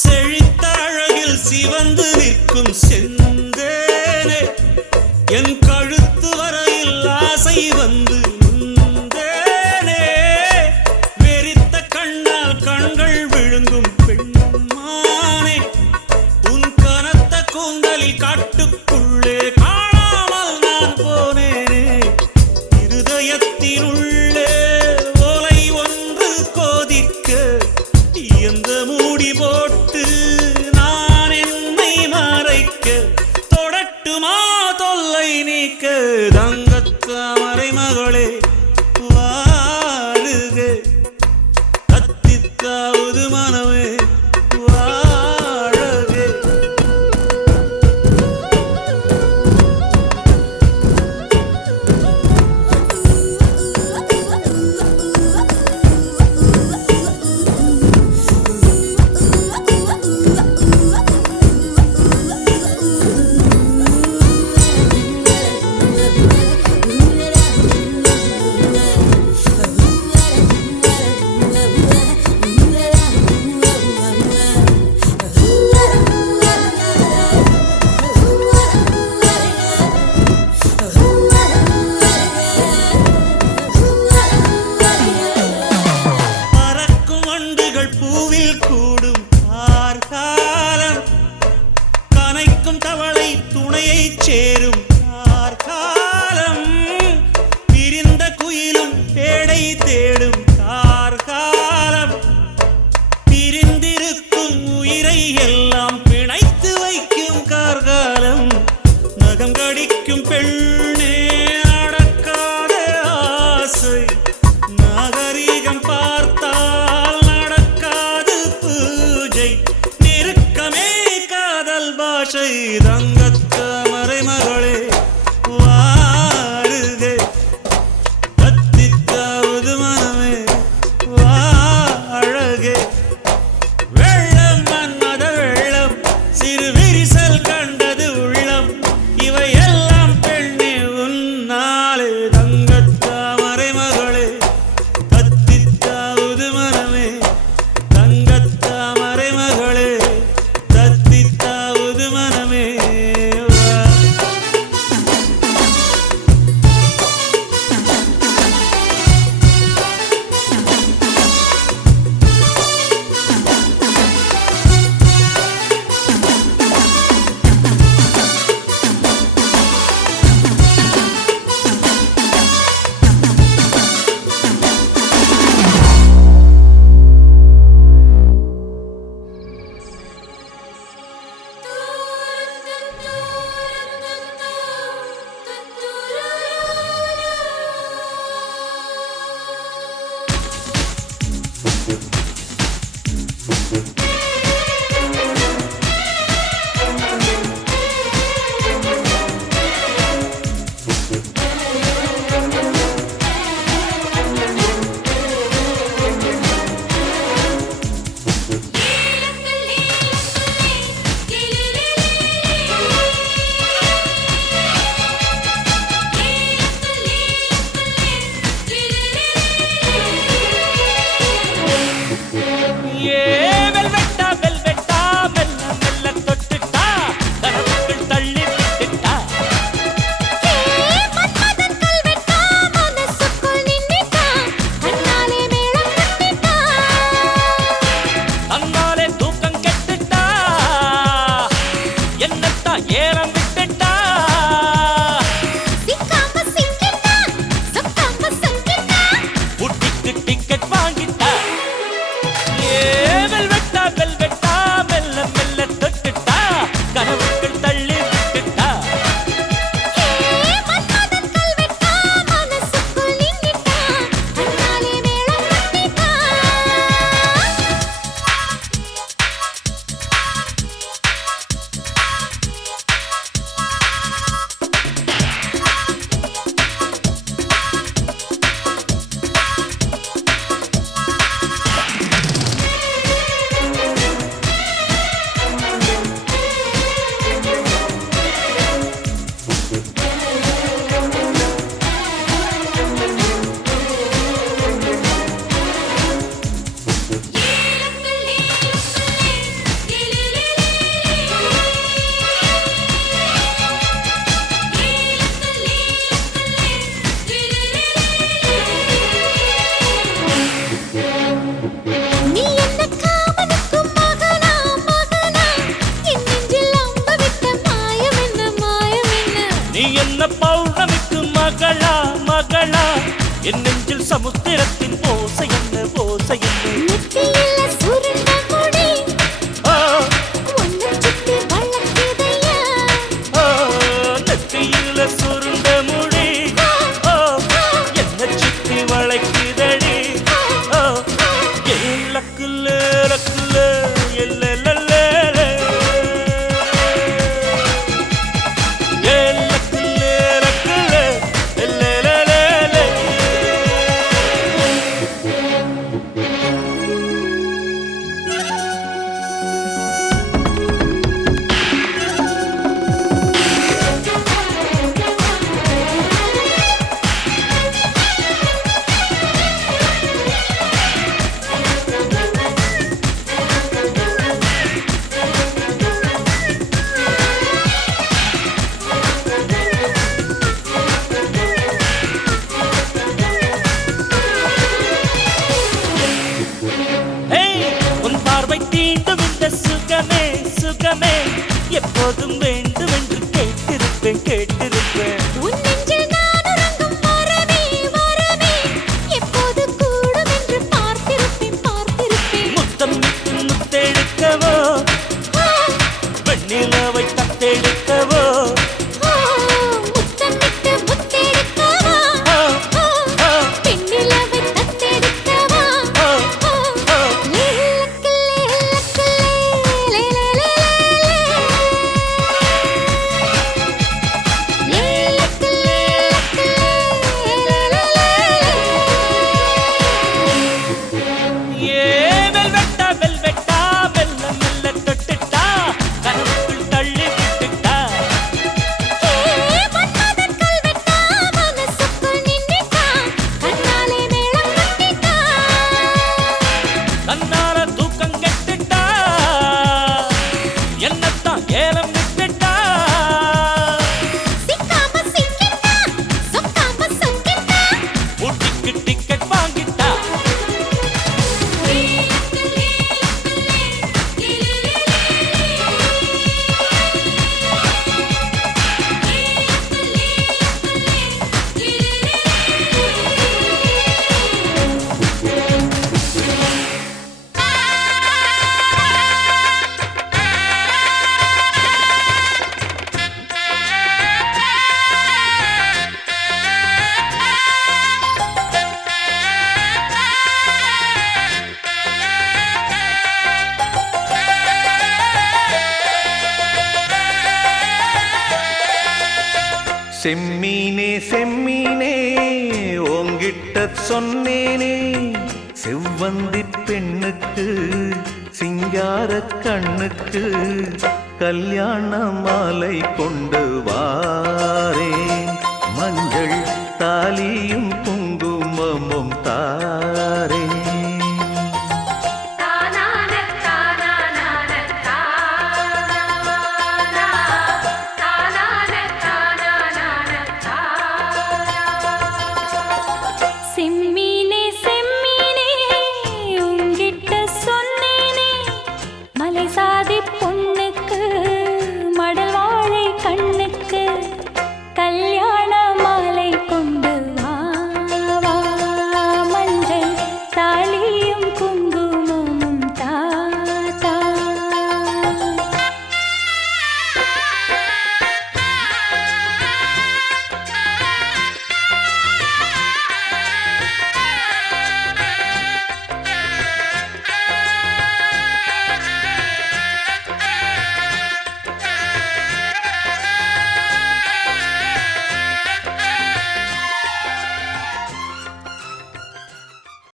செழித்த அழகில் சிவந்து நிற்கும் செந்தேனே என் கழுத்து வரையில் ஆசை வந்து நுந்தேனே வெறித்த கண்ணால் கண்கள் விழுங்கும் பெண்மானே உன் கனத்த கூந்தலில் காட்டுக்குள்ளே காணாமல் நான் போனேனே இருதயத்தில் உள்ளே ஓலை ஒன்று கோதிக்க எந்த மூடி போட்டு நான் என்னை மறைக்க தொடட்டுமா தொல்லை நீக்க தங்கத்தாமரை மகளே வாழுக கத்தித்தாவது மனமே வாழக பூவில் கூடும் கார்காலம் கனைக்கும் தவளை துணையை சேரும் கார்காலம் பிரிந்த குயிலும் பேடை தேடும் கார்காலம் பிரிந்திருக்கும் உயிரை எல்லாம் பிணைத்து வைக்கும் கார்காலம் நகம் கடிக்கும் பெண்ணே அடக்காத ஆசை நாகரீகம் பார்த்தால் நெருக்கமே காதல் பாஷை தங்கத்தாமரை மகளே வாழுக கத்தித்தாவது மனமே வாழக வெள்ளம் மன்மத என் நெஞ்சில் சமுத்திரத்தின் ஓசை என்ன ஓசை என்ன நெத்தியில சுருண்ட முடி ஓ உன்னை சுத்தி வளர்க்குதையா நெத்தியில சுருண்ட முடி ஓ என்ன சுத்தி வளைக்குதடி ஓ லக்குல லக்குல எல்ல சுகமே எப்போதும் வேண்டும் என்று கேட்டிருப்பேன் கேட்டிருப்பேன் உன் நெஞ்சில் நான் உறங்கும் வரமே வரமே எப்போது கூடும் என்று பார்த்திருப்பேன் பார்த்திருப்பேன் முத்தம் முத்தெடுக்கவோ வெண்ணிலவை தத்தெடுக்கவோ முத்தமிட்டு முத்தெடுக்கவா பெண்ணிலவை தத்தெடுக்கவா செம்மீனே செம்மீனே ஓங்கிட்ட சொன்னேனே செவ்வந்தி பெண்ணுக்கு சிங்கார கண்ணுக்கு கல்யாண மாலை கொண்டு வாரேன் மஞ்சள் தாலியும்